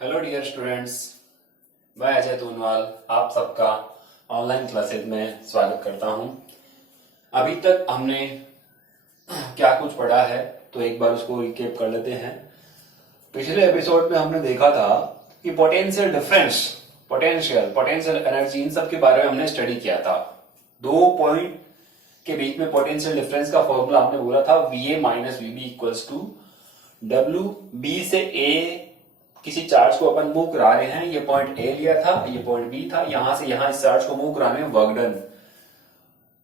Hello dear students, मैं अजय तोनवाल आप सबका ऑनलाइन क्लासेज में स्वागत करता हूं। अभी तक हमने क्या कुछ पढ़ा है तो एक बार उसको रिकेप कर लेते हैं। पिछले एपिसोड में हमने देखा था कि पोटेंशियल डिफरेंस, पोटेंशियल एनर्जी, इन सब के बारे में हमने स्टडी किया था। दो पॉइंट के बीच में पोटेंशियल डिफरेंस का फॉर्मूला हमने बोला था VA माइनस VB equals to W। B से A किसी चार्ज को अपन मूव करा रहे हैं, ये पॉइंट ए लिया था, ये पॉइंट बी था, यहां से यहां इस चार्ज को मूव कराने में work done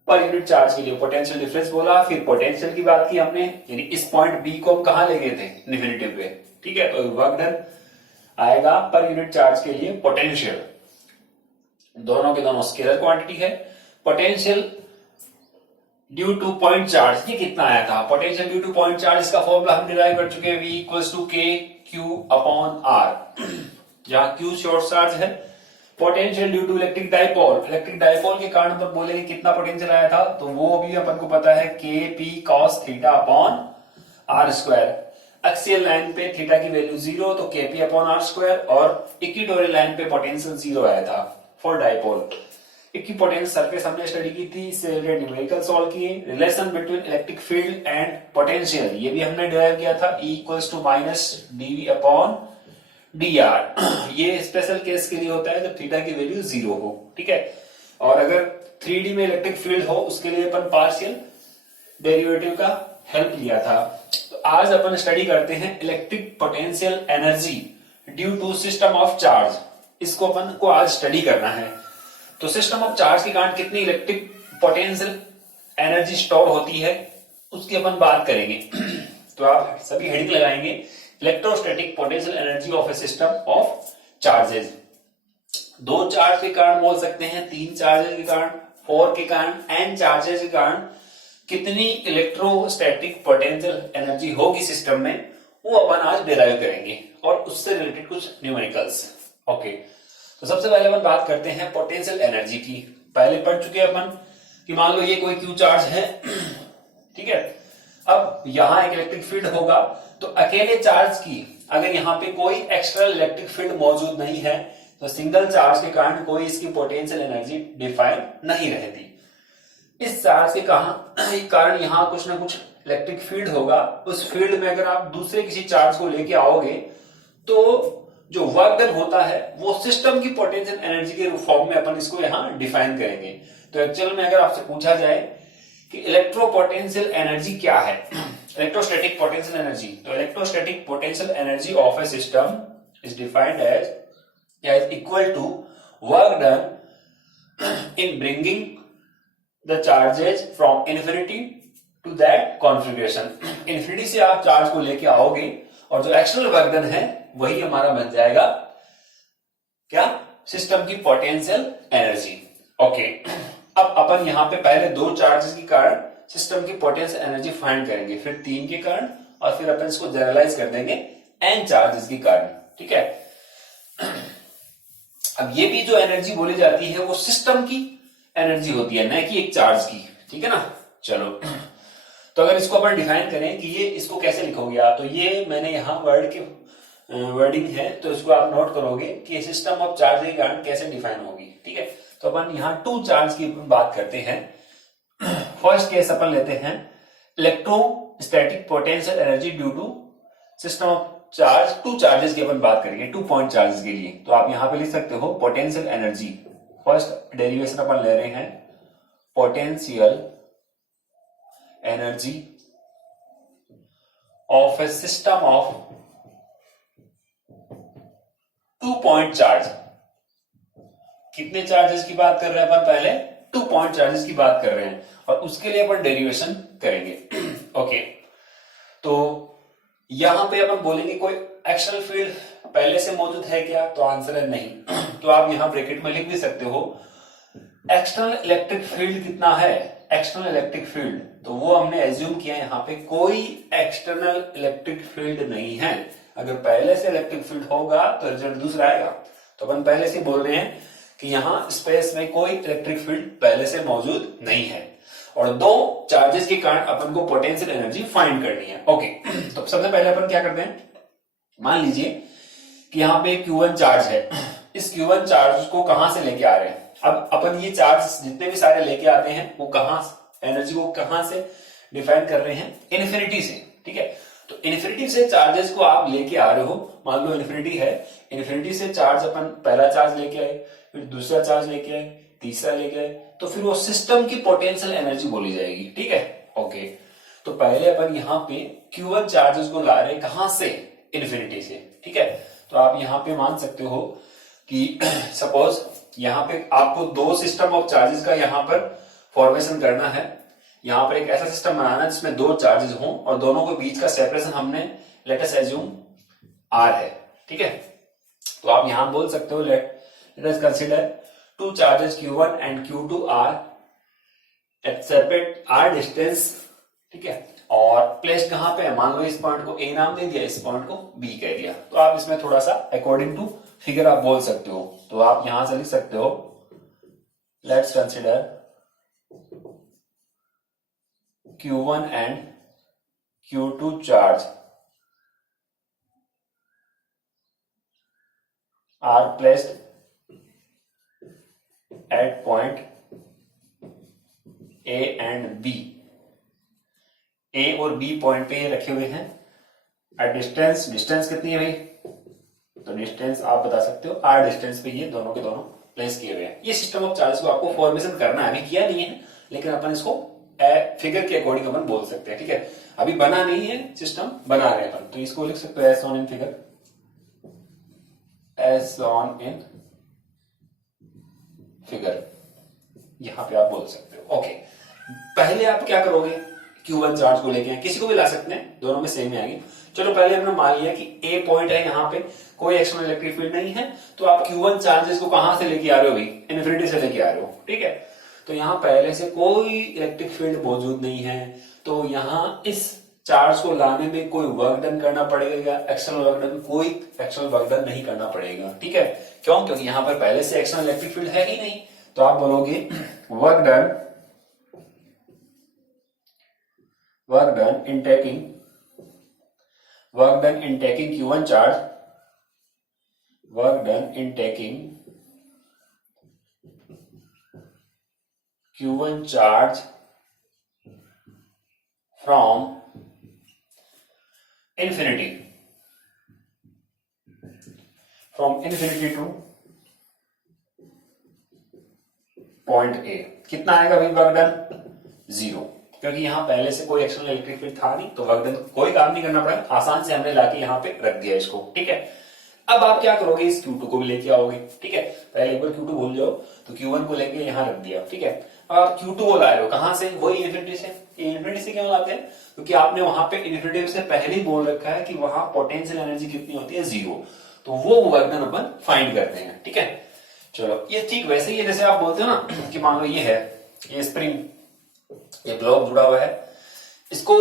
per unit charge के लिए पोटेंशियल डिफरेंस बोला। फिर पोटेंशियल की बात की हमने, यानी इस पॉइंट बी को हम कहां ले गए थे, इन्फिनिटी पे, ठीक है। तो वर्क डन आएगा पर यूनिट चार्ज के लिए पोटेंशियल। दोनों के दोनों स्केलर क्वांटिटी है। Potential due to point charge ये कितना आया था, potential due to point charge, इसका फॉर्मूला हम डिराइव कर चुके हैं, V equals to K Q upon R, जहां Q शॉर्ट चार्ज है। Potential due to electric dipole के कारण अपन बोलेंगे कितना पोटेंशियल आया था, तो वो भी अपन को पता है KP cos theta upon R square. Axial line पे थीटा की वैल्यू 0 तो KP अपॉन R स्क्वायर, और इक्वेटोरियल लाइन पे पोटेंशियल 0 आया था फॉर डाइपोल। इक्विपोटेंस सरफेस हमने स्टडी की थी, इससे रिलेटेड न्यूमेरिकल सॉल्व किए। Relation between electric field and potential ये भी हमने डिराइव किया था, E equals to minus dV upon dr। ये स्पेशल केस के लिए होता है जब थीटा की वैल्यू 0 हो, ठीक है। और अगर 3D में इलेक्ट्रिक फील्ड हो उसके लिए अपन पार्शियल डेरिवेटिव का हेल्प लिया था। तो आज अपन स्टडी करते हैं electric potential energy due to system of charge. इसको अपन को आज स्टडी करना है। तो सिस्टम ऑफ चार्ज के कारण कितनी इलेक्ट्रिक पोटेंशियल एनर्जी स्टोर होती है उसकी अपन बात करेंगे। तो आप सभी हेडिंग लगाएंगे, electrostatic potential energy of a system of charges. दो चार्ज के कारण बोल सकते हैं, तीन चार्जेस के कारण, 4 के कारण, n चार्जेस के कारण कितनी इलेक्ट्रोस्टैटिक पोटेंशियल एनर्जी होगी सिस्टम में, वो अपन आज डिराइव करेंगे और उससे रिलेटेड कुछ न्यूमेरिकल्स। ओके, तो सबसे पहले अपन बात करते हैं पोटेंशियल एनर्जी की। पहले पढ़ चुके हैं अपन कि मान लो ये कोई Q चार्ज है, ठीक है। अब यहां एक इलेक्ट्रिक फील्ड होगा, तो अकेले चार्ज की अगर यहां पे कोई एक्स्ट्रा इलेक्ट्रिक फील्ड मौजूद नहीं है तो सिंगल चार्ज के कारण कोई इसकी पोटेंशियल एनर्जी डिफाइन नहीं रहती। इस चार्ज के कारण यहां कुछ ना कुछ इलेक्ट्रिक फील्ड होगा, उस फील्ड में अगर आप दूसरे किसी चार्ज को लेके आओगे तो जो वर्क डन होता है वो सिस्टम की पोटेंशियल एनर्जी के फॉर्म में अपन इसको यहां डिफाइन करेंगे। तो एक्चुअल में अगर आपसे पूछा जाए कि इलेक्ट्रो पोटेंशियल एनर्जी क्या है, इलेक्ट्रोस्टैटिक पोटेंशियल एनर्जी, तो electrostatic potential energy of a system is defined as equal to work done in bringing the charges from infinity to that configuration. Infinity से आप चार्ज को लेके आओगे और जो एक्सटर्नल वर्क डन है वही हमारा बन जाएगा क्या, सिस्टम की पोटेंशियल एनर्जी। ओके, अब अपन यहां पे पहले दो चार्जेस के कारण सिस्टम की पोटेंशियल एनर्जी फाइंड करेंगे, फिर 3 के कारण, और फिर अपन इसको जनरलाइज कर देंगे n चार्जेस के कारण, ठीक है। अब ये भी जो एनर्जी बोली जाती है वो सिस्टम की एनर्जी होती है, न कि एक चार्ज की, ठीक है ना। चलो, तो अगर इसको अपन डिफाइन करें कि ये इसको कैसे लिखोगे आप, तो ये मैंने यहां वर्डिंग है, तो इसको आप नोट करोगे कि सिस्टम ऑफ चार्ज के कारण कैसे डिफाइन होगी, ठीक है। तो अपन यहां 2 चार्ज की बात करते हैं। फर्स्ट केस अपन लेते हैं electrostatic potential energy due to system of charge. 2 charges की अपन बात करेंगे, 2 पॉइंट चार्जेस के लिए। तो आप यहां पे लिख सकते हो पोटेंशियल एनर्जी, फर्स्ट डेरिवेशन अपन ले रहे हैं, potential energy of a system of 2 point charge. कितने चार्जेस की बात कर रहे हैं अपन, पहले 2 पॉइंट चार्जेस की बात कर रहे हैं, और उसके लिए अपन डेरिवेशन करेंगे। ओके, तो यहां पे अपन बोलेंगे कोई एक्सटर्नल फील्ड पहले से मौजूद है क्या, तो आंसर है नहीं। तो आप यहां ब्रैकेट में लिख भी सकते हो एक्सटर्नल इलेक्ट्रिक फील्ड कितना है, एक्सटर्नल इलेक्ट्रिक फील्ड, तो वो हमने एज्यूम किया यहाँ पे कोई एक्सटर्नल इलेक्ट्रिक फील्ड नहीं है। अगर पहले से इलेक्ट्रिक फील्ड होगा तो रिजल्ट दूसरा आएगा। तो अपन पहले से बोल रहे हैं कि यहां स्पेस में कोई इलेक्ट्रिक फील्ड पहले से मौजूद नहीं है, और 2 चार्जेस के कारण अपन को पोटेंशियल एनर्जी फाइंड करनी है। ओके, तो सबसे पहले अपन क्या करते हैं, मान लीजिए कि यहाँ पे Q1 चार्ज है, इस Q1 चार्ज को कहां से लेके आ रहे हैं। अब अपन ये चार्ज जितने भी सारे लेके आते हैं वो कहां, एनर्जी को कहां से डिफाइन कर रहे हैं, इन्फिनिटी से, ठीक है। तो इन्फिनिटी से चार्जेस को आप लेके आ रहे हो, मान लो इन्फिनिटी है, इन्फिनिटी से चार्ज अपन पहला चार्ज लेके आए, फिर दूसरा चार्ज लेके आए, तीसरा लेके आए, तो फिर वो सिस्टम की पोटेंशियल एनर्जी बोली जाएगी, ठीक है। ओके, तो पहले अपन यहाँ पे Q1 चार्जेस को ला रहे हैं कहां से, इन्फिनिटी से, ठीक है। तो आप यहाँ पे मान सकते हो कि सपोज यहाँ पे आपको दो सिस्टम ऑफ चार्जेस का यहाँ पर फॉर्मेशन करना है। यहाँ पर एक ऐसा सिस्टम बनाना है जिसमें दो चार्जेस हों और दोनों के बीच का सेपरेशन हमने लेट अस एज्यूम R है, ठीक है। तो आप यहां बोल सकते हो let us consider two charges Q1 and Q2 are at separate R distance, ठीक है। और प्लेस कहां पे है, मान लो इस पॉइंट को A नाम दे दिया, इस पॉइंट को B कह दिया। तो आप इसमें थोड़ा सा अकॉर्डिंग टू फिगर आप बोल सकते हो। तो आप यहां से लिख सकते हो let's consider Q1 and Q2 charge are placed at point A and B। A और B पॉइंट पे रखे हुए हैं। एट डिस्टेंस, डिस्टेंस कितनी है भाई, तो डिस्टेंस आप बता सकते हो R डिस्टेंस पे ये दोनों के दोनों प्लेस किए हुए हैं। ये सिस्टम ऑफ चार्जेस को आपको फॉर्मेशन करना है, अभी किया नहीं है लेकिन अपन इसको फिगर के अकॉर्डिंग अपन बोल सकते हैं, ठीक है। अभी बना नहीं है सिस्टम, बना रहे हैं अपन, तो इसको लिख सकते हो as on in figure, as on in figure, यहां पे आप बोल सकते हो। ओके, पहले आप क्या करोगे, Q1 चार्ज को लेके किसी को भी ला सकते हैं, दोनों में सेम ही आएगी। चलो पहले हमने मान लिया कि A पॉइंट है, यहाँ पे कोई एक्सटर्नल इलेक्ट्रिक फील्ड नहीं है, तो आप Q1 चार्जेस को कहां से लेके आ रहे हो भाई, इन्फिनिटी से लेके आ रहे हो, ठीक है। तो यहाँ पहले से कोई इलेक्ट्रिक फील्ड मौजूद नहीं है, तो यहाँ इस चार्ज को लाने में कोई वर्क डन करना पड़ेगा, एक्सटर्नल वर्क डन, कोई एक्सटर्नल वर्क डन नहीं करना पड़ेगा, ठीक है। क्यों, क्योंकि यहाँ पर पहले से एक्सटर्नल इलेक्ट्रिक फील्ड है ही नहीं। तो आप बोलोगे work done in taking Q1 charge, work done in taking Q1 charge from infinity to point A, कितना आएगा भाई वर्क डन, 0, क्योंकि यहाँ पहले से कोई एक्सटर्नल इलेक्ट्रिक फील्ड था नहीं, तो वर्क डन कोई काम नहीं करना पड़ा, आसान से हमने लाके यहाँ पे रख दिया इसको, ठीक है। अब आप क्या करोगे, इस Q2 को भी लेके आओगे, ठीक है। पहले एक बार Q2 भूल जाओ, तो Q1 को लेके यहाँ रख दिया, ठीक है। अब आप Q2 को ला रहे हो कहां से, वही इन्फिनिटी से। इन्फिनिटी से क्यों लाते हैं, क्योंकि आपने वहां पे इन्फिनिटी से पहले ही बोल रखा है कि वहां पोटेंशियल एनर्जी कितनी होती है, 0, तो वो वर्क डन अपन फाइंड करते हैं, ठीक है। चलो, ये ठीक वैसे ही है जैसे आप बोलते हो ना कि मान लो ये है, ये स्प्रिंग, ये ब्लॉक जुड़ा हुआ है, इसको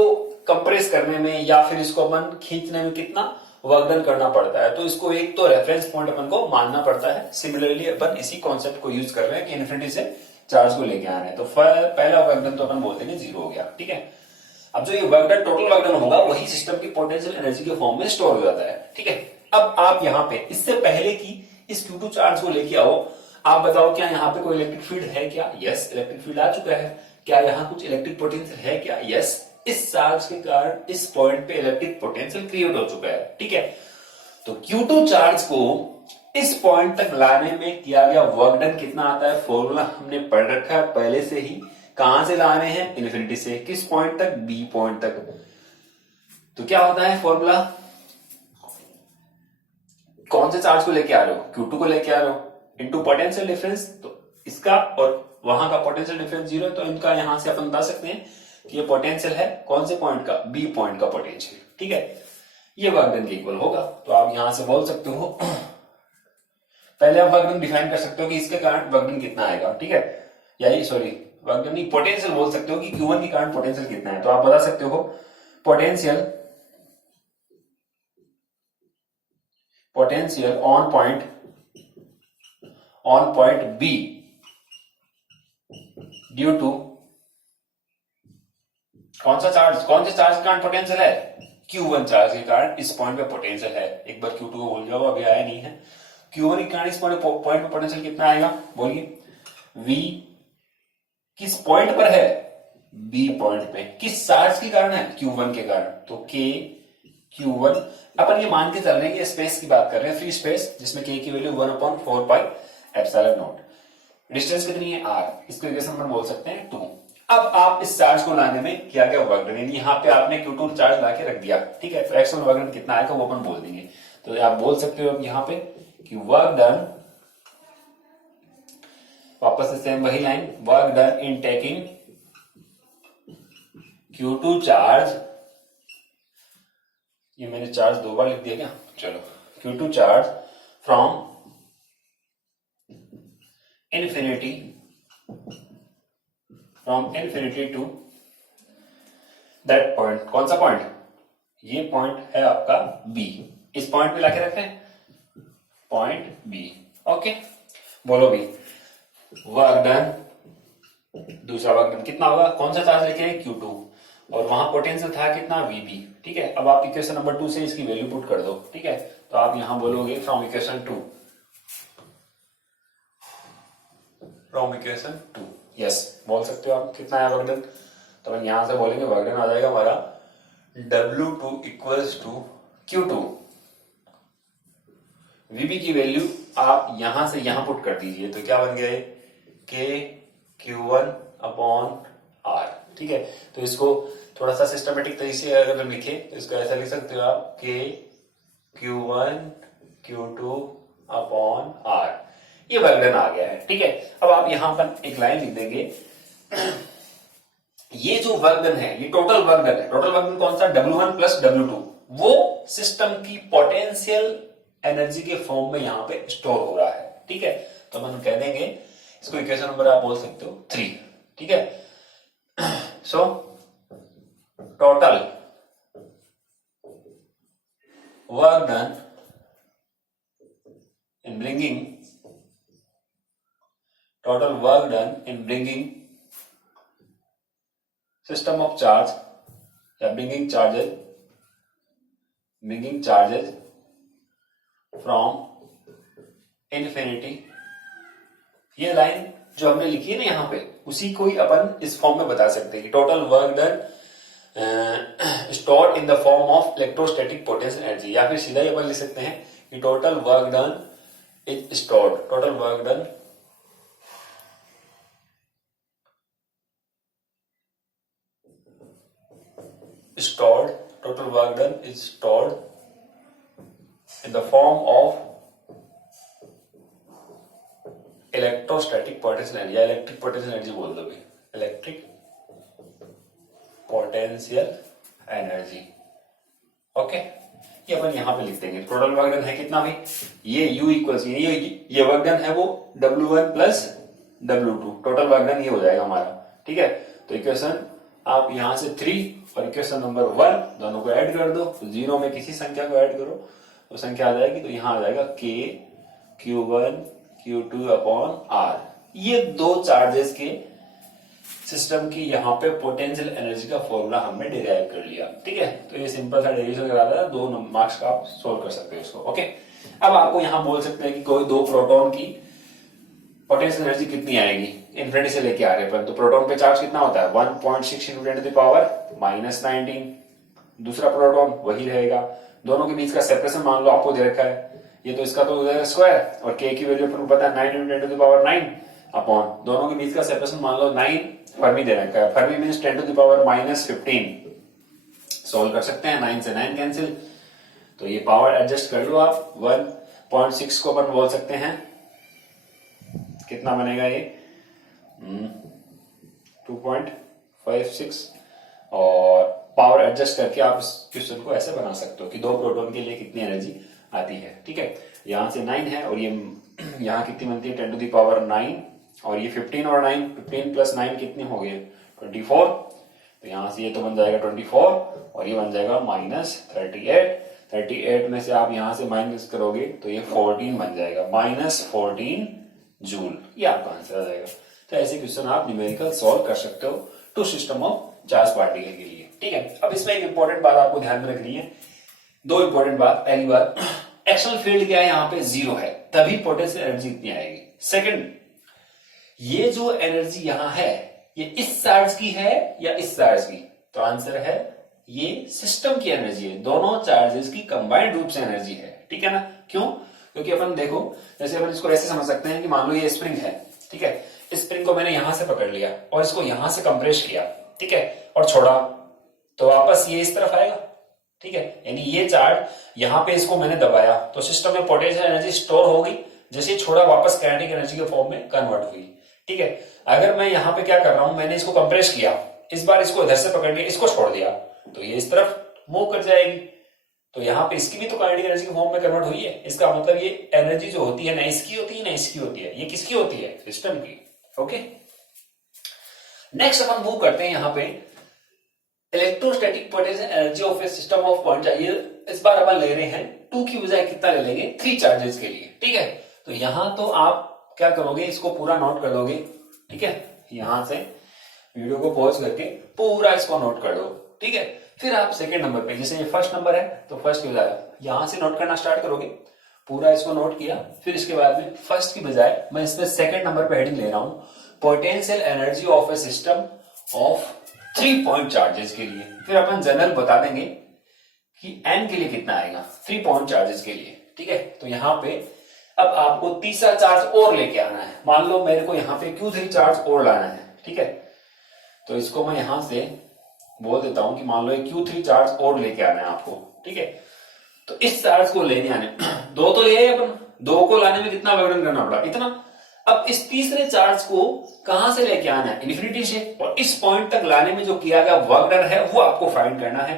कंप्रेस करने में या फिर इसको अपन खींचने में कितना वर्क डन करना पड़ता है, तो इसको एक तो रेफरेंस पॉइंट अपन को मानना पड़ता है। सिमिलरली अपन इसी कॉन्सेप्ट को यूज कर रहे हैं कि इन्फिनिटी से चार्ज को लेके आ रहे हैं, तो पहला वर्क डन तो अपन बोलते हैं 0 हो गया, ठीक है। अब जो ये work done, total work done होगा, वही सिस्टम की पोटेंशियल एनर्जी के फॉर्म में स्टोर हो जाता है, ठीक है। अब आप यहाँ पे इससे पहले की इस Q2 चार्ज को लेके आओ, आप बताओ क्या यहाँ पे कोई इलेक्ट्रिक फील्ड है क्या, यस, इलेक्ट्रिक फील्ड आ चुका है। क्या यहाँ कुछ इलेक्ट्रिक पोटेंशियल है क्या, यस, इस चार्ज के कारण इस पॉइंट पे इलेक्ट्रिक पोटेंशियल क्रिएट हो चुका है, ठीक है। तो Q2 चार्ज को इस पॉइंट तक लाने में किया गया वर्क डन कितना आता है, फॉर्मूला हमने पढ़ रखा है पहले से ही। कहां से ला रहे हैं, इन्फिनिटी से, किस पॉइंट तक, B पॉइंट तक। तो क्या होता है फॉर्मूला, कौन से चार्ज को लेके आ रहे हो, Q2 को लेके आ रहे हो, इनटू पोटेंशियल डिफरेंस, तो इसका और वहां का पोटेंशियल डिफरेंस 0 है, तो इनका यहां से अपन बता सकते हैं कि ये पोटेंशियल है कौन से पॉइंट का, B पॉइंट का पोटेंशियल, ठीक है। ये वर्क डन के इक्वल होगा, तो आप यहां से बोल सकते हो पहले आप वर्क डन डिफाइन कर सकते हो कि इसके कारण वर्क डन कितना आएगा, ठीक है। या ये सॉरी, वर्क डन नहीं, पोटेंशियल बोल सकते हो कि Q1 के कारण पोटेंशियल कितना है, तो आप बता सकते हो potential on point B due to कौन से चार्ज के कारण पोटेंशियल है, Q1 चार्ज के कारण इस पॉइंट पे पोटेंशियल है। एक बार Q2 को भूल जाओ, अभी आया नहीं है। Q1 के कारण इस पॉइंट पे पोटेंशियल कितना आएगा, बोलिए। V किस पॉइंट पर है, B पॉइंट पे। किस चार्ज के कारण है, Q1 के कारण। तो K Q1, अपन ये मान के चल रहे हैं कि स्पेस की बात कर रहे हैं, फ्री स्पेस, जिसमें K की value 1/4 pi epsilon not. Distance कितनी है, R। इसको इक्वेशन अपन बोल सकते हैं 2। अब आप इस चार्ज को लाने में क्या क्या वर्क डन, यहाँ पे आपने Q2 चार्ज ला के रख दिया, ठीक है। तो एक्चुअल वर्क डन कितना आएगा वो अपन बोल देंगे। तो आप बोल सकते हो अब यहाँ पे कि वर्क डन, वापस से सेम वही line, work done in taking Q2 charge, ये मैंने चार्ज 2 बार लिख दिया क्या, चलो। Q2 charge from infinity to that point। कौन सा पॉइंट, ये पॉइंट है आपका B। इस पॉइंट पे लाके रखते हैं पॉइंट B, ओके। बोलो भी, वर्क डन, दूसरा वर्क डन कितना होगा, कौन सा चार्ज लेके हैं, Q2, और वहां पोटेंशियल था कितना, VB, ठीक है। अब आप इक्वेशन नंबर 2 से इसकी वैल्यू पुट कर दो, ठीक है। तो आप यहां बोलोगे फ्रॉम इक्वेशन 2, यस बोल सकते हो आप। कितना है वर्क डन, तो हम यहां से बोलेंगे वर्क डन आ जाएगा हमारा W2 equals to Q2। VB की वैल्यू आप यहां से यहां पुट कर दीजिए, तो क्या बन गया, K Q1 अपॉन R, ठीक है। तो इसको थोड़ा सा सिस्टमेटिक तरीके से अगर लिखे तो इसको ऐसा लिख सकते हो आप, K Q1 Q2 upon R। ये वर्क डन आ गया है, ठीक है। अब आप यहां पर एक लाइन लिख देंगे, ये जो वर्क डन है ये टोटल वर्क डन है। टोटल वर्क डन कौन सा, W1 प्लस W2, वो सिस्टम की पोटेंशियल एनर्जी के फॉर्म में यहां पे स्टोर हो रहा है, ठीक है। तो हम कह देंगे, इसको इक्वेशन नंबर आप बोल सकते हो 3, ठीक है। So total work done in bringing system of charge या bringing charges from infinity। ये लाइन जो हमने लिखी है ना यहाँ पे, उसी को ही अपन इस फॉर्म में बता सकते हैं कि total work done stored in the form of electrostatic potential energy, या फिर सीधा ही अपन लिख सकते हैं कि total work done is stored, total work done is stored in the form of electrostatic potential energy, या इलेक्ट्रिक पोटेंशियल एनर्जी बोल दो भी, इलेक्ट्रिक पोटेंशियल एनर्जी, ओके। ये अपन यहां पे लिख देंगे। टोटल वर्क डन है कितना भाई, ये U इक्वल्स, ये वर्क डन है वो W1 plus W2, total work done ये हो जाएगा हमारा, ठीक है। तो इक्वेशन आप यहां से 3 और इक्वेशन नंबर 1 दोनों को ऐड कर दो, तो 0 में किसी संख्या को ऐड करो तो संख्या आ जाएगी, तो यहां आ जाएगा K Q1 Q2 upon R। ये दो चार्जेस के सिस्टम की यहाँ पे पोटेंशियल एनर्जी का फॉर्मूला हमने डिराइव कर लिया, ठीक है। तो ये सिंपल सा डेरिवेशन करा था, 2 मार्क्स का आप सोल्व कर सकते हो इसको, ओके। अब आपको यहाँ बोल सकते हैं कि कोई 2 प्रोटॉन की पोटेंशियल एनर्जी कितनी आएगी, इन्फिनिटी से लेके आ रहे हैं, तो प्रोटॉन पे चार्ज कितना होता है 1.6 × 10⁻⁻⁹। दूसरा प्रोटॉन वही रहेगा, दोनों के बीच का सेपरेशन मान लो आपको दे रखा है, ये तो इसका तो हो जाएगा स्क्वायर, और K की वैल्यू अपन को पता है 9 × 10⁻⁹ अपॉन दोनों के बीच का सेपरेशन मान लो 9 फर्मी दे रखा है, फर्मी मींस 10⁻⁻15। सॉल्व कर सकते हैं, 9 से 9 कैंसिल, तो ये पावर एडजस्ट कर लो आप। 1.6 को अपन बोल सकते हैं, कितना बनेगा ये 2.56, और पावर एडजस्ट करके आप इस क्वेश्चन को ऐसे बना सकते हो कि 2 प्रोटॉन के लिए कितनी एनर्जी आती है, ठीक है। यहां से 9 है और ये यहाँ कितनी बनती है 10⁻⁹, और ये 15 और 9, 15 प्लस 9 कितने हो गए 24, तो यहां से ये तो बन जाएगा 24 और ये बन जाएगा -38। 38 में से आप यहां से माइनस करोगे तो ये 14 बन जाएगा, -14 जूल, ये आपका आंसर आ जाएगा। तो ऐसे क्वेश्चन आप न्यूमेरिकल सॉल्व कर सकते हो two system of charge particle के लिए। ठीक है। अब इसमें एक इंपॉर्टेंट बात आपको ध्यान में रखनी है, दो इंपॉर्टेंट बात। पहली बात, एक्शनल फील्ड क्या है, यहाँ पे जीरो है, तभी पोटेंशियल एनर्जी इतनी आएगी। सेकंड, ये जो एनर्जी यहां है ये इस चार्ज की है या इस चार्ज की, तो आंसर है ये सिस्टम की एनर्जी है, दोनों चार्जेस की कंबाइंड रूप से एनर्जी है, ठीक है ना। क्यों? क्योंकि अपन देखो, जैसे अपन इसको ऐसे समझ सकते हैं कि मान लो ये स्प्रिंग है, ठीक है, इस स्प्रिंग को मैंने यहां से पकड़ लिया और इसको यहां से कंप्रेस किया, ठीक है, और छोड़ा, तो वापस ये इस तरफ आएगा, ठीक है। यानी ये चार्ज यहां पे इसको मैंने दबाया तो सिस्टम में पोटेंशियल एनर्जी स्टोर हो गई, जैसे छोड़ा वापस काइनेटिक एनर्जी के फॉर्म में कन्वर्ट हुई, ठीक है। अगर मैं यहां पे क्या कर रहा हूं, मैंने इसको कंप्रेस किया, इस बार इसको इधर से पकड़ लिया, इसको छोड़ दिया, तो ये इस तरफ मूव कर जाएगी, तो यहां पे इसकी भी तो काइनेटिक एनर्जी के फॉर्म में कन्वर्ट हुई है। इसका मतलब ये एनर्जी जो होती है ना इसकी होती है ना इसकी होती है, ये किसकी होती है, सिस्टम की। ओके, नेक्स्ट अपन मूव करते हैं यहां पे electrostatic potential energy of a system of point. इस बार अपन ले रहे हैं 2 की बजाय कितना ले लेंगे, 3 चार्जेस के लिए, ठीक है। तो यहां तो आप क्या करोगे, इसको पूरा नोट कर दोगे, ठीक है, यहां से वीडियो को पॉज करके पूरा इसको नोट कर दो, ठीक है। फिर आप सेकंड नंबर पे, जैसे ये फर्स्ट नंबर है तो फर्स्ट की बजाय यहां से नोट करना स्टार्ट करोगे, पूरा इसको नोट किया, फिर इसके बाद में फर्स्ट की बजाय मैं इसमें सेकंड नंबर पे हेडिंग ले रहा हूं, potential energy of a system of 3 point charges के लिए। फिर अपन जनरल बता देंगे कि एन के लिए कितना आएगा 3 पॉइंट चार्जेस के लिए, ठीक है। तो यहां पे अब आपको तीसरा चार्ज और लेके आना है। मान लो मेरे को यहाँ पे Q3 चार्ज और लाना है, ठीक है, तो इसको मैं यहां से बोल देता हूं कि मान लो Q3 चार्ज और लेके आना है आपको, ठीक है। तो इस चार्ज को लेने आने दो तो ले आए अपन, दो को लाने में कितना वर्क करना पड़ा, इतना। अब इस तीसरे चार्ज को कहां से लेके आना है, इन्फिनिटी से, और इस पॉइंट तक लाने में जो किया गया वर्क डन है वो आपको फाइंड करना है,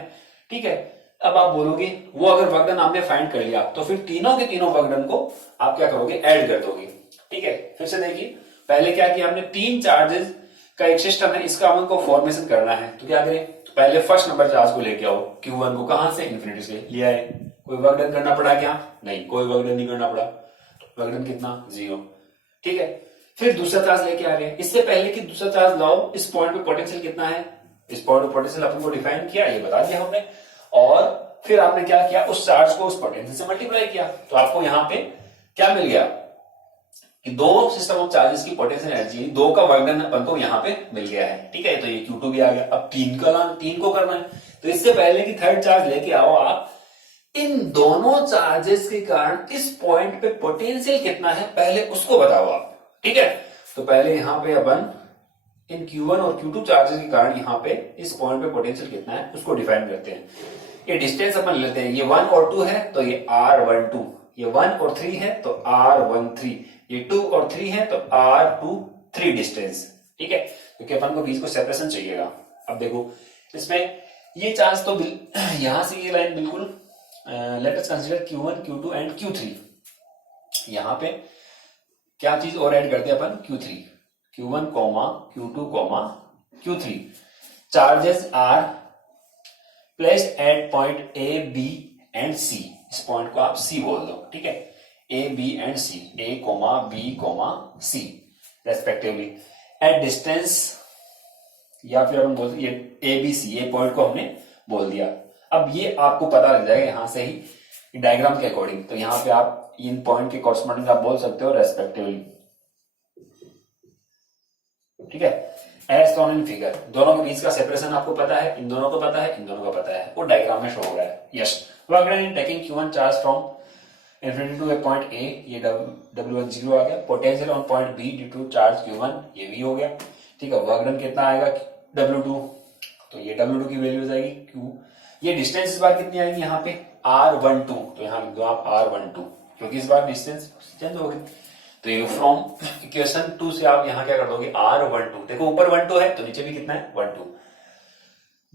ठीक है। अब आप बोलोगे वो अगर वर्क डन आपने फाइंड कर लिया तो फिर तीनों के तीनों वर्क डन को आप क्या करोगे, ऐड कर दोगे, ठीक है। फिर से देखिए, पहले क्या किया हमने, 3 चार्जेस का एक सिस्टम है, इसका हमको फॉर्मेशन करना है, तो क्या करें, तो पहले फर्स्ट नंबर चार्ज को लेके आओ, Q1 को कहां से, इन्फिनिटी से लिया है। कोई वर्क डन करना पड़ा क्या, नहीं, कोई वर्क डन नहीं करना पड़ा, वर्क डन कितना, 0, ठीक है। फिर दूसरा चार्ज लेके आ गए, इससे पहले कि दूसरा चार्ज लाओ, इस पॉइंट पे पोटेंशियल कितना है, इस पॉइंट पे पोटेंशियल अपन को डिफाइन किया, ये बता दिया हमने, और फिर आपने क्या किया, उस चार्ज को उस पोटेंशियल से मल्टीप्लाई किया, तो आपको यहां पे क्या मिल गया कि 2 सिस्टम ऑफ चार्जेस की पोटेंशियल एनर्जी, 2 का वर्क डन अपन को यहां पे मिल गया है, ठीक है। तो ये Q2 भी आ गया। अब 3 को करना है, तो इससे पहले कि थर्ड चार्ज लेके आओ आप, इन दोनों चार्जेस के कारण इस पॉइंट पे पोटेंशियल कितना है पहले उसको बताओ आप, ठीक है। तो पहले यहां पे अपन इन Q1 और Q2 चार्जेस के कारण यहां पे इस पॉइंट पे पोटेंशियल कितना है उसको डिफाइन करते हैं। ये डिस्टेंस अपन लेते हैं, ये 1 और 2 है तो ये R12, ये 1 और 3 है तो R13, ये 2 और 3 है तो R23 डिस्टेंस, ठीक है, क्योंकि अपन को बीच को सेपरेशन चाहिएगा। अब देखो इसमें ये चार्ज तो यहां से ये लाइन बिल्कुल, late us consider Q1, Q2 and Q3। यहां पे क्या चीज और ऐड करते हैं अपन, Q3, Q1, Q2, Q3 charges are placed at point A, B and C। इस पॉइंट को आप C बोल दो, ठीक है, A, B and C, A, B, C respectively at distance, या फिर हम बोलते ये ABC, ये पॉइंट को हमने बोल दिया। अब ये आपको पता लग जाएगा यहां से ही डायग्राम के अकॉर्डिंग, तो यहां पे आप इन पॉइंट के कॉरस्पॉन्डिंग आप बोल सकते हो रेस्पेक्टिवली, ठीक है, एज शोन इन फिगर। दोनों के बीच का सेपरेशन आपको पता है, इन दोनों को पता है, इन दोनों को पता है, वो डायग्राम में शो हो रहा है। Yes, work done in taking Q1 charge from infinity to a point A, ये W1 0 आ गया, potential on point B due to charge Q1, ये V हो गया, ठीक है। वर्क डन कितना आएगा W2, तो ये W2 की वैल्यू हो जाएगी Q, ये डिस्टेंस इस बार कितनी आएगी यहाँ पे R12, तो यहाँ लिख दो आप R12, क्योंकि इस बार डिस्टेंस चेंज हो गई। तो ये फ्रॉम इक्वेशन 2 से आप यहां क्या कर दोगे, R12, देखो ऊपर 12 है तो नीचे भी कितना है 12।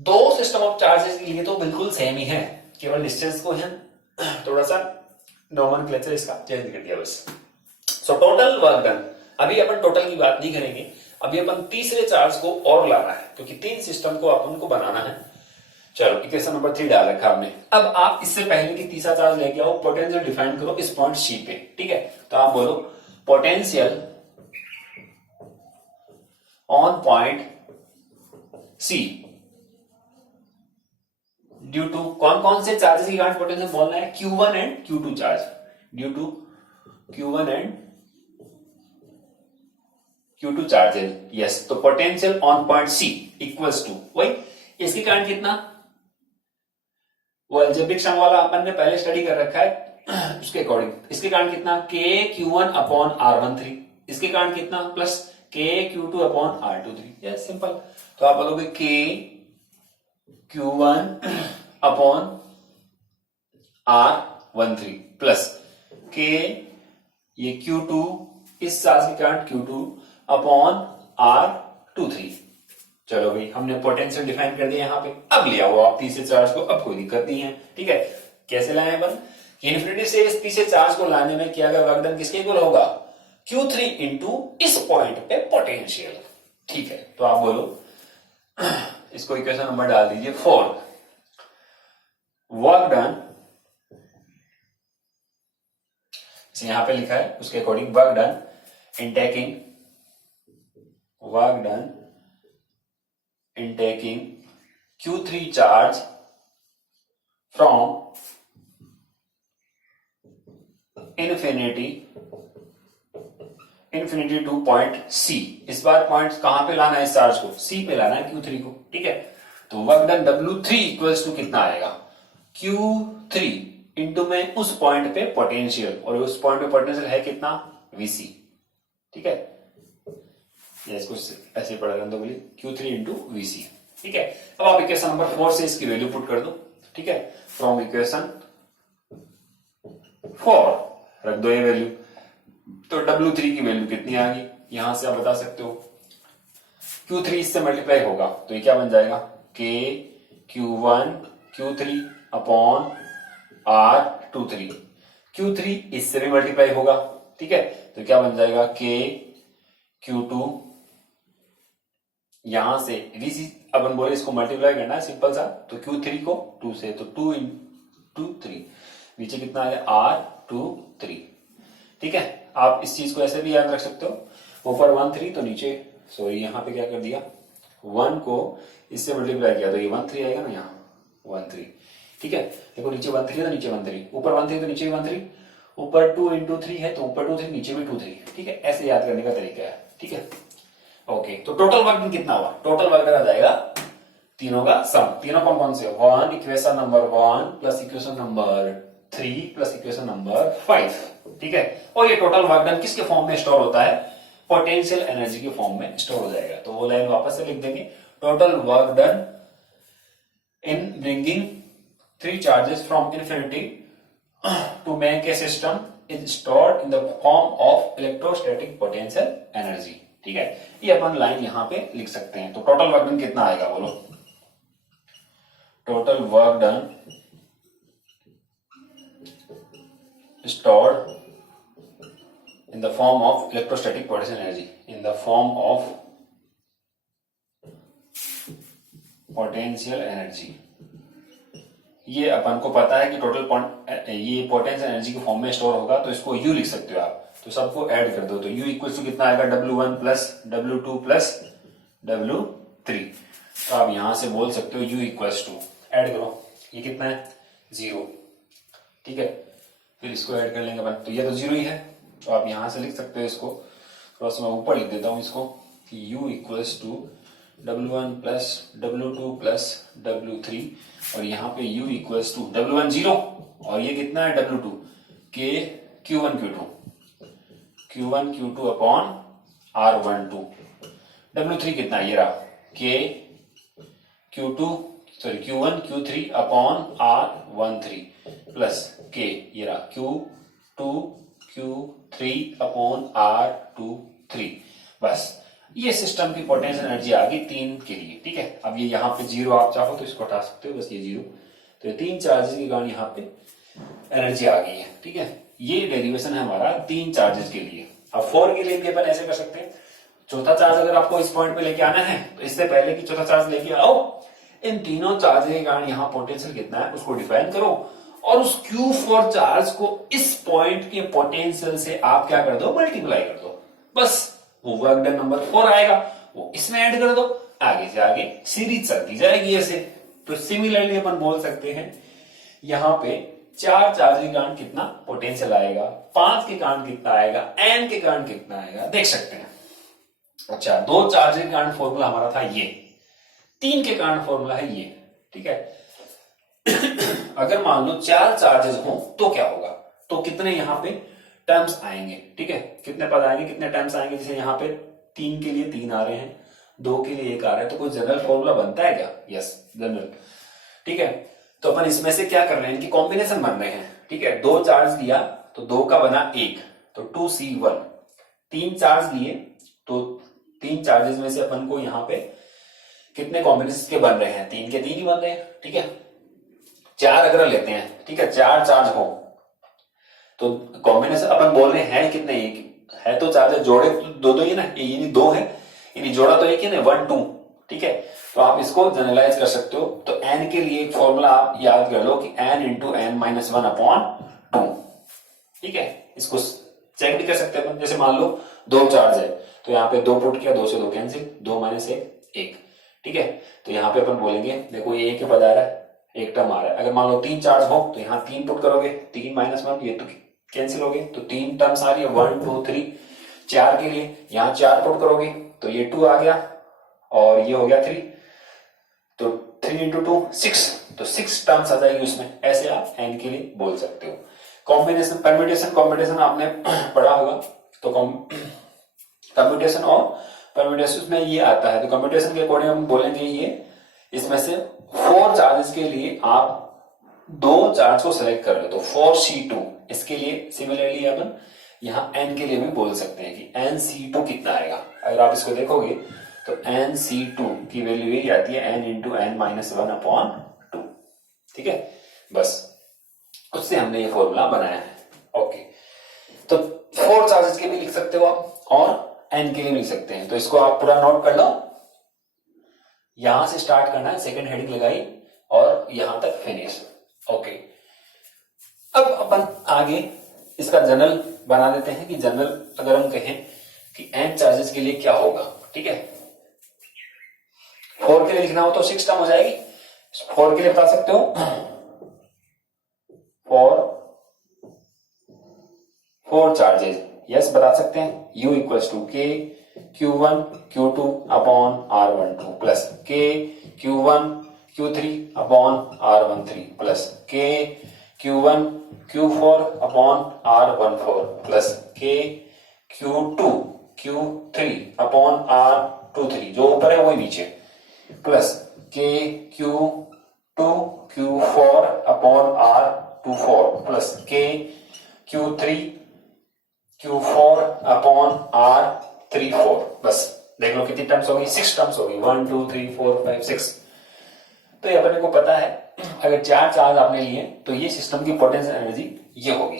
2 सिस्टम ऑफ चार्जेस के लिए तो बिल्कुल सेम ही है, केवल डिस्टेंस को है थोड़ा सा नोमेनक्लेचर इसका चेंज कर दिया बस। सो टोटल वर्क डन, अभी अपन टोटल की बात नहीं करेंगे, अभी अपन तीसरे चार्ज को और लाना है, क्योंकि 3 सिस्टम को अपन को बनाना है। चलो इक्वेशन नंबर 3 डाल रखा हमने। अब आप इससे पहले कि तीसरा चार्ज लेके आओ, पोटेंशियल डिफाइन करो इस पॉइंट C पे, ठीक है। तो आप बोलो potential on point C due to कौन कौन से चार्जेस की करंट पोटेंशियल बोलना है, Q1 and Q2 charge, due to Q1 and Q2 charges, yes. तो potential on point C equals to वही, इसकी करंट कितना, वो अलजेब्रिक सम वाला अपन ने पहले स्टडी कर रखा है, उसके अकॉर्डिंग इसके कारण कितना k Q1 अपॉन R13, इसके कारण कितना plus k Q2 upon R23, yes simple. तो आप बोलोगे k Q1 upon R13 plus k ये Q2 इस चार्ज के कारण Q2 अपॉन R23। चलो भाई हमने पोटेंशियल डिफाइन कर दिया यहाँ पे। अब ले आओ आप तीसरे चार्ज को, अब कोई दिक्कत नहीं है, ठीक है। कैसे लाए अपन, इन्फिनिटी से इस तीसरे चार्ज को लाने में किया गया वर्क डन किसके इक्वल होगा, Q3 इंटू इस पॉइंट पे पोटेंशियल, ठीक है। तो आप बोलो इसको इक्वेशन नंबर डाल दीजिए 4, वर्क डन, यहां पे लिखा है उसके according work done in taking, work done in taking Q3 charge from infinity to point C। इस बार पॉइंट कहां पे लाना है, इस चार्ज को C पे लाना है, Q3 को, ठीक है। तो work done W3 equals to कितना आएगा, Q3 इंटू में उस पॉइंट पे पोटेंशियल, और उस पॉइंट पे पोटेंशियल है कितना VC, ठीक है। इसको ऐसे पढ़ा रहा बोलिए Q3 इंटू VC, ठीक है। अब आप इक्वेशन नंबर 4 से इसकी वैल्यू पुट कर दो, ठीक है। फ्रॉम इक्वेशन 4 रख दो ये वैल्यू, तो W3 की वैल्यू कितनी आ गई, यहां से आप बता सकते हो। Q3 इससे मल्टीप्लाई होगा तो ये क्या बन जाएगा, K Q1 Q3 upon R23, Q3 इससे भी मल्टीप्लाई होगा, ठीक है। तो क्या बन जाएगा, K Q2, यहां से VC अपन बोले इसको मल्टीप्लाई करना है सिंपल सा, तो Q3 को 2 से, तो 2 इंटू 3, नीचे कितना है R23, ठीक है। आप इस चीज को ऐसे भी याद रख सकते हो, ऊपर 1 3 तो नीचे, सॉरी यहाँ पे क्या कर दिया, 1 को इससे मल्टीप्लाई किया तो ये 1 3 आएगा ना, यहाँ 1 3, ठीक है। देखो नीचे 1 3 है तो नीचे 1 3, ऊपर 1 3 तो नीचे 1 3, ऊपर 2 इंटू 3 है तो ऊपर 2 3 नीचे भी 2 3, ठीक है। ऐसे याद करने का तरीका है, ठीक है। ओके, तो टोटल वर्क डन कितना हुआ, टोटल वर्क डन आ जाएगा तीनों का सम, तीनों कौन कौन से, 1 equation number 1 plus equation number 3 plus equation number 5, ठीक है। और ये टोटल वर्क डन किसके फॉर्म में स्टोर होता है, पोटेंशियल एनर्जी के फॉर्म में स्टोर हो जाएगा। तो वो लाइन वापस से लिख देंगे, total work done in bringing 3 charges from infinity to make a system is stored in the form of electrostatic potential energy, ठीक है। ये अपन लाइन यहां पे लिख सकते हैं। तो टोटल वर्क डन कितना आएगा बोलो, total work done stored in the form of electrostatic potential energy, in the form of potential energy। ये अपन को पता है कि टोटल ये पोटेंशियल एनर्जी के फॉर्म में स्टोर होगा, तो इसको U लिख सकते हो आप। तो सबको ऐड कर दो, तो U इक्वल टू कितना आएगा, W1 plus W2 plus W3। तो आप यहां से बोल सकते हो U इक्वल्स टू, ऐड करो, ये कितना है 0, ठीक है। फिर इसको ऐड कर लेंगे अपन, तो ये तो 0 ही है, तो आप यहां से लिख सकते हो इसको, थोड़ा सा मैं ऊपर लिख देता हूं इसको कि U equals to W1 plus W2 plus W3, और यहाँ पे U इक्वल्स टू W1 0, और ये कितना है W2, K Q1 Q2 upon R12, W3 कितना है, ये रहा K Q1 Q3 upon R13 plus K, ये रहा Q2 Q3 अपॉन R23। बस ये सिस्टम की पोटेंशियल एनर्जी आ गई 3 के लिए, ठीक है। अब ये यहाँ पे 0 आप चाहो तो इसको हटा सकते हो, बस ये 0, तो ये 3 चार्जेस के कारण यहाँ पे एनर्जी आ गई है, ठीक है। ये डेरिवेशन है हमारा 3 चार्जेस के लिए। अब 4 के लिए भी अपन ऐसे कर सकते हैं, चौथा चार्ज अगर आपको इस पॉइंट पे लेके आना है तो इससे पहले कि चौथा चार्ज लेके आओ, इन तीनों चार्ज के कारण यहाँ पोटेंशियल कितना है उसको डिफाइन करो, और उस Q4 चार्ज को इस पॉइंट के पोटेंशियल से आप क्या कर दो, मल्टीप्लाई कर दो, बस वो वर्क डन नंबर 4 आएगा, वो इसमें ऐड कर दो, आगे से आगे सीरीज चलती जाएगी ऐसे, तो सिमिलरली अपन बोल सकते हैं यहाँ पे 4 चार्ज के कारण कितना पोटेंशियल आएगा, 5 के कारण कितना आएगा, n के कारण कितना आएगा, देख सकते हैं। अच्छा, 2 चार्ज के कारण फॉर्मूला हमारा था ये, 3 के कारण फॉर्मूला है ये, ठीक है। अगर मान लो 4 चार्जेस हो तो क्या होगा, तो कितने यहाँ पे टर्म्स आएंगे, ठीक है, कितने पद आएंगे, कितने टर्म्स आएंगे। जैसे यहाँ पे 3 के लिए 3 आ रहे हैं, 2 के लिए 1 आ रहा है, तो कोई जनरल फॉर्मूला बनता है क्या? यस, जनरल, ठीक है। तो अपन इसमें से क्या कर रहे हैं, इनकी कॉम्बिनेशन बन रहे हैं, ठीक है। 2 चार्ज लिया तो 2 का बना 1, तो 2C1। 3 चार्ज लिए तो 3 चार्जेस में से अपन को यहाँ पे कितने कॉम्बिनेशन के बन रहे हैं, 3 के 3 ही बन रहे हैं, ठीक है। 4 अगर लेते हैं, ठीक है, 4 चार्ज हो तो कॉम्बिनेशन अपन बोल रहे हैं कितने, एक है तो चार्ज जोड़े तो 2 ही ना, ये 2 है, यानी जोड़ा तो एक ही ना, 1 2, ठीक है। तो आप इसको जनरलाइज कर सकते हो। तो n के लिए एक फॉर्मूला आप याद कर लो कि n इंटू n माइनस 1/2, ठीक है। इसको चेक भी कर सकते हैं अपन, जैसे मान लो 2 चार्ज है तो यहाँ पे 2 पुट किया, 2 से 2 कैंसिल, 2 माइनस 1, ठीक है। तो यहाँ पे अपन बोलेंगे देखो ये के पद आ रहा है, एक टर्म आ रहा है। अगर मान लो 3 चार्ज हो तो यहाँ 3 पुट करोगे, 3 माइनस 1, ये तो कैंसिल हो गए, तो 3 टर्म्स आ रही है, 1 2 3। 4 के लिए यहाँ 4 पुट करोगे तो ये 2 आ गया और ये हो गया 3, तो 3 इंटू 2 6, तो 6 टर्म्स आ जाएगी उसमें। ऐसे आप n के लिए बोल सकते हो। कॉम्बिनेशन, परम्यूटेशन, कॉम्बिनेशन आपने पढ़ा होगा, तो कम्प्यूटेशन और परम्यूटेशन में ये आता है। तो कम्प्यूटेशन के अकॉर्डिंग हम बोलेंगे ये, इसमें से 4 चार्जेस के लिए आप 2 चार्ज को सिलेक्ट कर लो, तो 4C2। इसके लिए सिमिलरली अपन यहाँ n के लिए भी बोल सकते हैं कि nC2 कितना आएगा। अगर आप इसको देखोगे तो nC2 की वैल्यू यही आती है, n इंटू n माइनस 1/2, ठीक है। बस उससे हमने ये फॉर्मूला बनाया है। ओके, तो 4 चार्जेस के भी लिख सकते हो आप और n के लिए लिख सकते हैं। तो इसको आप पूरा नोट कर लो, यहां से स्टार्ट करना है, सेकंड हेडिंग लगाई और यहां तक फिनिश। ओके, अब अपन आगे इसका जनरल बना देते हैं कि जनरल अगर हम कहें कि n चार्जेस के लिए क्या होगा, ठीक है। 4 के लिए लिखना हो तो 6 टर्म हो जाएगी। 4 के लिए बता सकते हो, 4 चार्जेस, यस बता सकते हैं। U equals to K Q1 Q2 upon R12 plus K Q1 Q3 upon R13 plus K Q1 Q4 upon R14 plus K Q2 Q3 upon R23, जो ऊपर है वही नीचे, plus K Q2 Q4 upon R24 plus K Q3 Q4 upon R34। बस देख लो कितनी terms होगी, 6 terms होगी, 1 2 3 4 5 6। तो ये अपने को पता है, अगर 4 चार्ज आपने लिए तो ये सिस्टम की पोटेंशियल एनर्जी ये होगी।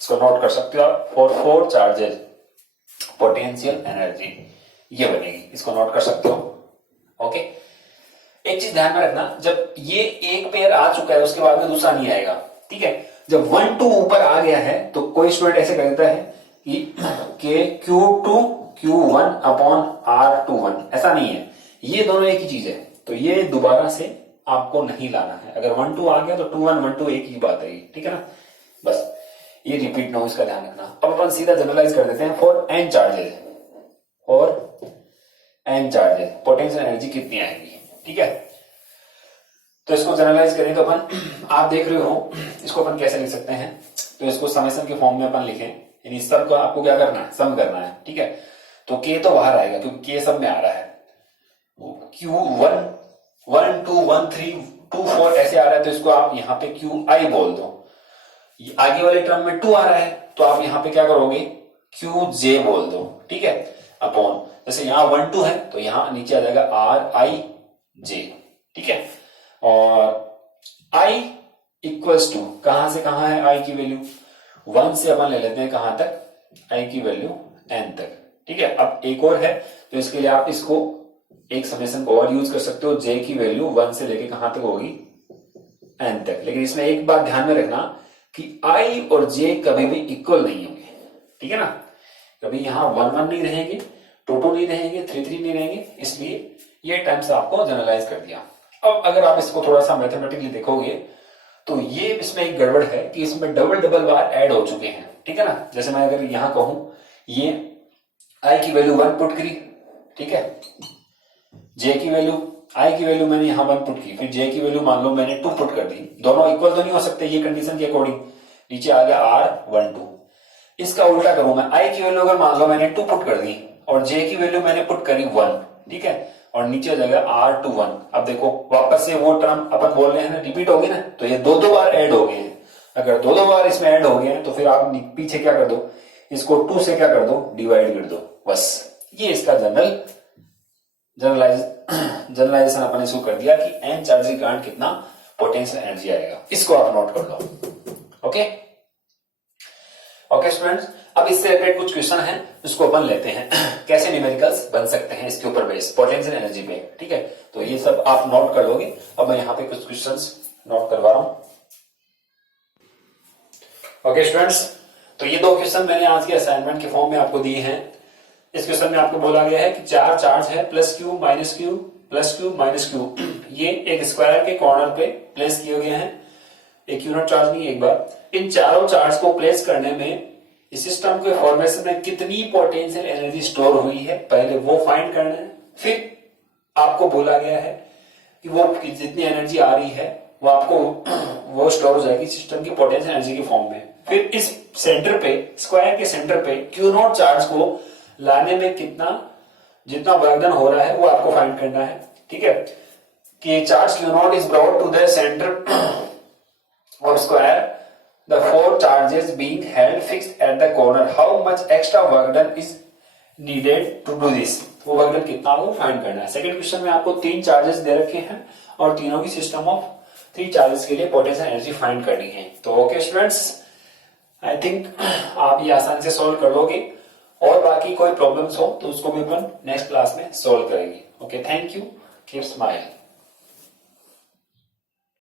इसको नोट कर सकते हो आप, फॉर 4 चार्जेस पोटेंशियल एनर्जी ये बनेगी, इसको नोट कर सकते हो। ओके, एक चीज ध्यान में रखना, जब ये एक पेयर आ चुका है उसके बाद में दूसरा नहीं आएगा, ठीक है। जब 1 2 ऊपर आ गया है तो कोई स्टूडेंट ऐसे कर देता है कि के Q2 Q1 अपॉन R21, ऐसा नहीं है, ये दोनों एक ही चीज है, तो ये दोबारा से आपको नहीं लाना है। अगर 1 2 आ गया तो 2 1 1 2 एक ही बात है, ठीक है ना। बस ये रिपीट ना हो, इसका ध्यान रखना। अब अपन सीधा जनरलाइज कर देते हैं फॉर n चार्जेस, और n चार्जेस पोटेंशियल एनर्जी कितनी आएगी, ठीक है। तो इसको जनरलाइज करें तो अपन, आप देख रहे हो इसको अपन कैसे लिख सकते हैं, तो इसको समेशन के फॉर्म में अपन लिखें, यानी सब को आपको क्या करना है, सम करना है, ठीक है। तो k तो बाहर आएगा क्योंकि k सब में आ रहा है, Q1 1 2 1 3 2 4 ऐसे आ रहा है, तो इसको आप यहाँ पे QI बोल दो। आगे वाले टर्म में 2 आ रहा है तो आप यहाँ पे क्या करोगे, QJ बोल दो, ठीक है, अपॉन, जैसे यहाँ 1 2 है तो यहाँ नीचे आ जाएगा RIJ, ठीक है। और I इक्वल्स टू, कहां से कहां है I की वैल्यू, 1 से अपन ले लेते हैं कहां तक, I की वैल्यू n तक, ठीक है। अब एक और है, तो इसके लिए आप इसको एक समेशन को और यूज कर सकते हो, J की वैल्यू 1 से लेके कहां तक होगी, n तक। लेकिन इसमें एक बात ध्यान में रखना कि I और J कभी भी इक्वल नहीं होंगे, ठीक है ना। कभी यहाँ 1 1 नहीं रहेंगे, 2 2 नहीं रहेंगे, 3 3 नहीं रहेंगे, इसलिए ये टर्म्स आपको जनरलाइज कर दिया। अब अगर आप इसको थोड़ा सा मैथमेटिकली देखोगे तो ये इसमें एक गड़बड़ है कि इसमें डबल डबल बार ऐड हो चुके हैं, ठीक है ना। जैसे मैं अगर यहां कहूं ये आई की वैल्यू 1 पुट करी, ठीक है, जे की वैल्यू, आई की वैल्यू मैंने यहां 1 पुट की, फिर जे की वैल्यू मान लो मैंने 2 पुट कर दी, दोनों इक्वल तो नहीं हो सकते ये कंडीशन के अकॉर्डिंग, नीचे आ गया R12। इसका उल्टा करूं मैं, आई की वैल्यू अगर मान लो मैंने 2 पुट कर दी और जे की वैल्यू मैंने पुट करी 1, ठीक है, और नीचे हो जाएगा R21। अब देखो वापस से वो टर्म अपन बोल रहे हैं ना, रिपीट हो गई ना, तो ये दो बार ऐड हो गए हैं। अगर दो बार इसमें ऐड हो गए हैं तो फिर आप पीछे क्या कर दो, इसको 2 से क्या कर दो, डिवाइड कर दो, बस। ये इसका जनरलाइजेशन अपन इसको कर दिया कि n चार्ज के कारण कितना पोटेंशियल एनर्जी आएगा, इसको आप नोट कर लो। ओके ओके स्टूडेंट्स, अब इससे रिलेटेड कुछ क्वेश्चन हैं, इसको अपन लेते हैं कैसे न्यूमेरिकल्स बन सकते हैं इसके ऊपर बेस पोटेंशियल एनर्जी पे, ठीक है। तो ये सब आप नोट कर लोगे। अब मैं यहाँ पे कुछ क्वेश्चंस नोट करवा रहा हूं। ओके स्टूडेंट्स, तो ये 2 क्वेश्चन मैंने आज के असाइनमेंट के फॉर्म में आपको दिए हैं। इस क्वेश्चन में आपको बोला गया है कि 4 चार्ज है, plus Q minus Q plus Q minus Q, ये एक स्क्वायर के कॉर्नर पे प्लेस किए गए हैं, एक यूनिट चार्ज नहीं, एक बार। इन चारों चार्ज को प्लेस करने में इस सिस्टम के फॉर्मेशन में कितनी पोटेंशियल एनर्जी स्टोर हुई है, पहले वो फाइंड करना है। फिर आपको बोला गया है कि वो जितनी एनर्जी आ रही है वो आपको वो स्टोर हो जाएगी सिस्टम की पोटेंशियल एनर्जी के फॉर्म में। फिर इस सेंटर पे, स्क्वायर के सेंटर पे क्यू नॉट चार्ज को लाने में जितना वर्क डन हो रहा है वो आपको फाइंड करना है, ठीक है। कि charge Q naught is brought to the centre of square, the 4 charges being held fixed at the corner, how much extra work done is needed to do this, वो वर्क डन कितना वो find करना है। Second question में आपको 3 charges दे रखे हैं और तीनों की सिस्टम ऑफ 3 चार्जेस के लिए पोटेंशियल एनर्जी फाइंड करनी है। तो ओके स्टूडेंट्स, आई थिंक आप ये आसानी से सोल्व कर लोगे, और बाकी कोई प्रॉब्लम्स हो तो उसको भी अपन नेक्स्ट क्लास में सोल्व करेंगे। Okay, thank you, keep smiling.